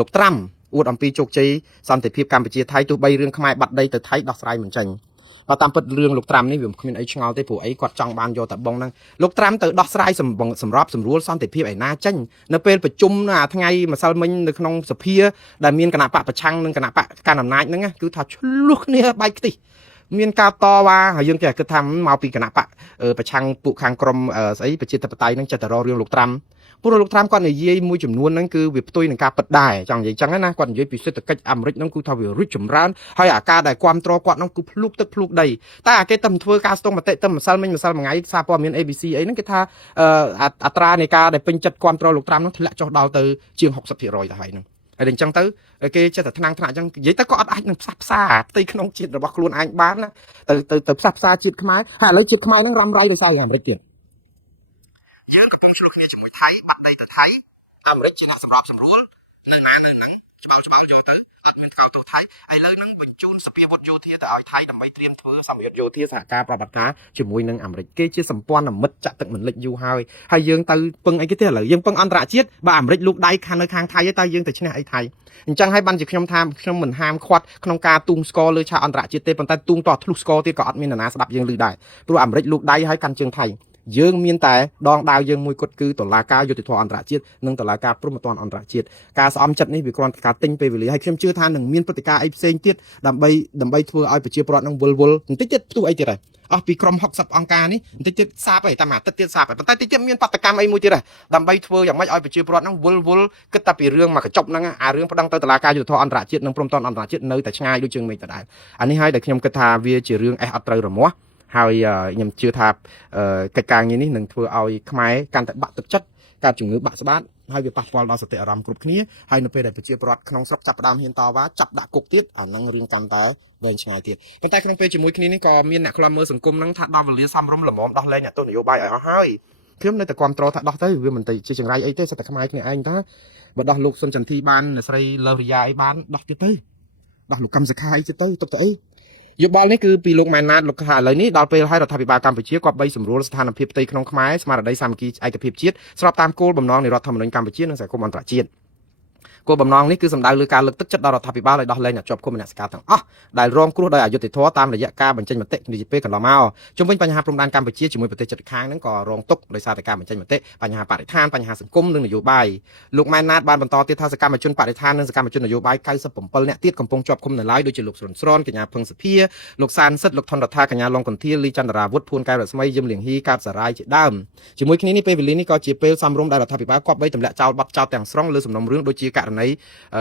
លោកត្រាំអួតអំពីជោគជ័យសន្តិភាពកម្ពុជាថៃទោះបីរឿងខ្មែរបាត់ដីទៅថៃដោះស្រាយមិនចេញបើតាមពិតរឿងលោកត្រាំនេះវាគ្មានអីឆ្ងល់ទេព្រោះអីគាត់ចង់បានយកតែបងហ្នឹងលោកត្រាំទៅដោះស្រាយសម្របសម្រួលសន្តិភាពឯណាចេញនៅពេលប្រជុំនៅថ្ងៃម្សិលមិញនៅក្នុងសភាដែលមានគណៈបកប្រឆាំងនិងគណៈបកកណ្ដាលអំណាចហ្នឹងគឺថាឆ្លោះគ្នាបែកខ្ទិះមានការតវ៉ាហើយយើងគេគិតថាមកពីគណៈបកប្រឆាំងពួកខាងក្រមស្អីប្រជាធិបតេយ្យហ្នឹងចិត្តតែរករឿងលោកត្រាំព្រោះលោកត្រាំគាត់និយាយមួយចំនួនហ្នឹងគឺវាផ្ទុយនឹងការពិតដែរចង់និយាយចឹងណាគាត់និយាយពីសេដ្ឋកិច្ចអាមេរិកហ្នឹងគឺថាវារីកចម្រើនហើយអាការដែលគ្រប់គ្រងគាត់ហ្នឹងគឺភ្លុកទឹកភ្លុកដីតែអាគេទៅធ្វើការស្ទង់មតិទៅម្សិលមិញម្សិលមួយថ្ងៃសារព័ត៌មាន ABC អីហ្នឹងគេថាអត្រានៃការដែលពេញចិត្តគ្រប់គ្រងលោកត្រាំហ្នឹងធ្លាក់ចុះដល់ទៅជាង 60% ទៅហើយហ្នឹងហើយអញ្ចឹងទៅគេចេះតែថ្នាំងថ្នាក់អញ្ចឹងនិយាយទៅក៏អត់អាចនឹងផ្សះផ្សាផ្ទៃក្នុងជាតិរបស់ខ្លួនឯងបានណាទៅផ្សះផ្សាជាតិខ្មែរហើយឥឡូវជាតិខ្មែរហ្នឹងរំរាយដោយសារអាមេរិកទៀតយើងកំពុងឆ្លោះគ្នាជាមួយថៃបាត់ដីទៅថៃអាមេរិកជាអ្នកសម្របសម្រួលនៅណានៅហ្នឹងច្បាស់យកទៅអត់មានថ្កោលទោសថៃឥឡូវហ្នឹងបញ្ជូនសភាវុធយោធាទៅឲ្យថៃដើម្បីត្រៀមធ្វើសម្ភារយោធាសហការប្រតិបត្តិការជាមួយនឹងអាមេរិកគេជាសម្ព័ន្ធមិត្តចាក់ទឹកមិនលិចយូរហើយយើងទៅពឹងអីគេទេឥឡូវយើងពឹងអន្តរជាតិបើអាមេរិកលូកដៃខាងនៅខាងថៃតែយើងទៅឈ្នះអីថៃអញ្ចឹងហើយបានជាខ្ញុំថាខ្ញុំមិនហាមឃាត់ក្នុងការទូងស្គរលើឆាកអន្តរជាតិទេប៉ុន្តែទូងតធ្លុះស្គរទៀតក៏អត់មាននរណាស្ដាប់យើងឮដែរព្រោះអាមេរិកលូកដៃហើយកាន់ជើងថៃយើងមានតែដងដាវយើងមួយគត់គឺតុលាការយុត្តិធម៌អន្តរជាតិនិងតុលាការព្រហ្មទណ្ឌអន្តរជាតិការស្អំចិត្តនេះវាគ្រាន់តែការទិញពេលវេលាហើយខ្ញុំជឿថានឹងមានព្រឹត្តិការណ៍អីផ្សេងទៀតដើម្បីធ្វើឲ្យប្រជាពលរដ្ឋនឹងវល់បន្តិចទៀតផ្ទុះអីទៀតហើយអស់ពីក្រុម60អង្គការនេះបន្តិចទៀតសាបហើយតែមួយអាទិត្យទៀតសាបហើយប៉ុន្តែតិចទៀតមានបដកម្មអីមួយទៀតដែរដើម្បីធ្វើយ៉ាងម៉េចឲ្យប្រជាពលរដ្ឋនឹងវល់គិតតែពីរឿងមកកញ្ចប់ហ្នឹងអារឿងប្តឹងទៅតុលាការយុត្តិធម៌អន្តរជាតិនិងព្រហ្មទណ្ឌអន្តរជាតិនៅតែឆ្ងាយដូចជើងមេឃដដែលអានេះហើយដែលខ្ញុំគិតថាវាជារឿងអេះអត់ត្រូវរមាស់ហើយខ្ញុំជឿថាកិច្ចការងារនេះនឹងធ្វើឲ្យខ្មែរកាន់តែបាក់ទឹកចិត្តការជំងឺបាក់ស្បាតហើយវាប៉ះពាល់ដល់សតិអារម្មណ៍គ្រប់គ្នាហើយនៅពេលដែលប្រជាពលរដ្ឋក្នុងស្រុកចាប់ផ្ដើមហ៊ានតវ៉ាចាប់ដាក់គុកទៀតអានឹងរឿងកាន់តែវែងឆ្ងាយទៀតប៉ុន្តែក្នុងពេលជាមួយគ្នានេះក៏មានអ្នកខ្លំមើលសង្គមហ្នឹងថាដល់វេលាសមរម្យល្មមដោះលែងអ្នកទោសនយោបាយឲ្យអស់ហើយខ្ញុំនៅតែគ្រប់គ្រងថាដោះទៅវាមិនទៅជាចង្រៃអីទេសិតតែខ្មែរគ្នាឯងថាបើដោះលោកសុនចន្ទធីបានអ្នកស្រីលើរិយាអីបានដោះទៀតទៅដោះលោកកម្មសខាអីទៀតទៅទុកទៅអីយោបល់នេះគឺពីលោកម៉ែនណាតលោកថាឥឡូវនេះដល់ពេលឲ្យរដ្ឋាភិបាលកម្ពុជាគប្បីសម្រួលស្ថានភាពផ្ទៃក្នុងខ្មែរស្មារតីសាមគ្គីឯកភាពជាតិស្របតាមគោលបំណងនៃរដ្ឋធម្មនុញ្ញកម្ពុជានិងសហគមន៍អន្តរជាតិគោលបំណងនេះគឺសំដៅលើការលើកទឹកចិត្តដល់រដ្ឋាភិបាលឲ្យដោះលែងអ្នកជាប់ឃុំមនសិការទាំងអស់ដែលរងគ្រោះដោយអយុត្តិធម៌តាមរយៈការបញ្ចេញមតិនាពេលកន្លងមកជុំវិញបញ្ហាព្រំដែនកម្ពុជាជាមួយប្រទេសជិតខាងហ្នឹងក៏រងទុក្ខដោយសារតែការបញ្ចេញមតិបញ្ហាបរិស្ថានបញ្ហាសង្គមនិងនយោបាយលោកម៉ែនណាតបានបន្តទៀតថាសកម្មជនបរិស្ថាននិងសកម្មជននយោបាយ97នាក់ទៀតកំពុងជាប់ឃុំនៅឡើយដូចជាលោកស្រុនស្រនកញ្ញាភឹងសុភាលោកសានសិទ្ធលោកថនរដ្ឋាកញ្ញាឡុងកន្ធាលលីចន្ទរាវុធភួនកែវរស្មីយឹមលៀងហ៊ីកាតសារាយជាដើមជាមួយគ្នានេះពេលវេលានេះក៏ជាពេលសំរុំដែលរដ្ឋាភិបាលគប្បីទម្លាក់ចោលបទចោទទាំងស្រុងលើសំណុំរឿងដូចជាករណី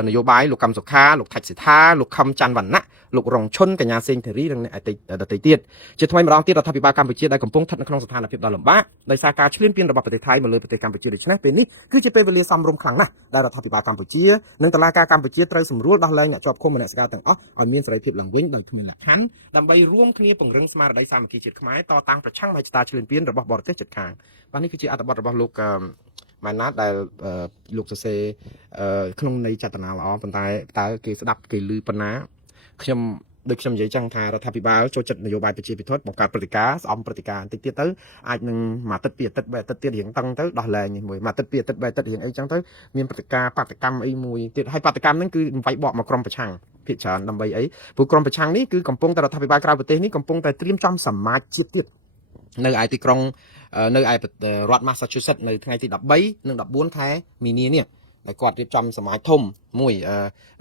នយោបាយលោកកម្មសុខាលោកថាច់សិដ្ឋាលោកខឹមច័ន្ទវណ្ណៈលោករងឈុនកញ្ញាសេងធារីនិងអ្នកដទៃទៀតជាថ្មីម្ដងទៀតរដ្ឋាភិបាលកម្ពុជាដែលកំពុងស្ថិតនៅក្នុងស្ថានភាពដ៏លំបាកដោយសារការឈ្លានពានរបស់ប្រទេសថៃមកលើប្រទេសកម្ពុជាដូច្នេះពេលនេះគឺជាពេលវេលាសមរម្យខ្លាំងណាស់ដែលរដ្ឋាភិបាលកម្ពុជានិងតុលាការកម្ពុជាត្រូវសម្រួលដោះលែងអ្នកជាប់ឃុំមនសិការទាំងអស់ឲ្យមានសេរីភាពឡើងវិញដោយគ្មានលក្ខខណ្ឌដើម្បីរួមគ្នាពង្រឹងស្មារតីសាមគ្គីជាតិខ្មែរតតាំងប្រឆាំងមហិច្ឆតាឈ្លានពានរបស់បរទេសជិតខាងបាទនេះគឺជាអត្ថបទរបស់លោកម៉ែនណាតដែលលោកសរសេរក្នុងន័យចេតនាល្អប៉ុន្តែតើគេស្ដាប់គេឮប៉ុណ្ណាខ្ញុំដូចខ្ញុំនិយាយចឹងថារដ្ឋាភិបាលចូលចិត្តនយោបាយប្រជាពិធបង្កើតព្រឹត្តិការណ៍ស្អំព្រឹត្តិការណ៍បន្តិចទៀតទៅអាចនឹងមួយអាទិត្យពីរអាទិត្យបីអាទិត្យទៀតរៀងតឹងទៅដោះលែងមួយអាទិត្យពីរអាទិត្យបីអាទិត្យរៀងអីចឹងទៅមានព្រឹត្តិការណ៍បាតកម្មអីមួយទៀតហើយបាតកម្មហ្នឹងគឺវាយបកមកក្រុមប្រឆាំងភាគច្រើនដើម្បីអីព្រោះក្រុមប្រឆាំងនេះគឺកំពុងតែរដ្ឋាភិបាលក្រៅប្រទេសនេះកំពុងតែត្រៀមចំសមាជជាតិទៀតនៅឯទីក្រុងនៅឯរដ្ឋ Massachusetts នៅថ្ងៃទី13និង14ខែមីនានេះដែលគាត់រៀបចំសមាជធំមួយ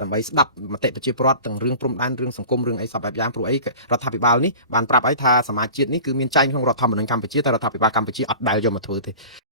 ដើម្បីស្ដាប់មតិប្រជាពលរដ្ឋទាំងរឿងព្រំដែនរឿងសង្គមរឿងអីសពបែបយ៉ាងព្រោះអីរដ្ឋាភិបាលនេះបានប្រាប់ឲ្យថាសមាជជាតិនេះគឺមានចែងក្នុងរដ្ឋធម្មនុញ្ញកម្ពុជាតែរដ្ឋាភិបាលកម្ពុជាអត់ដែលយកមកធ្វើទេ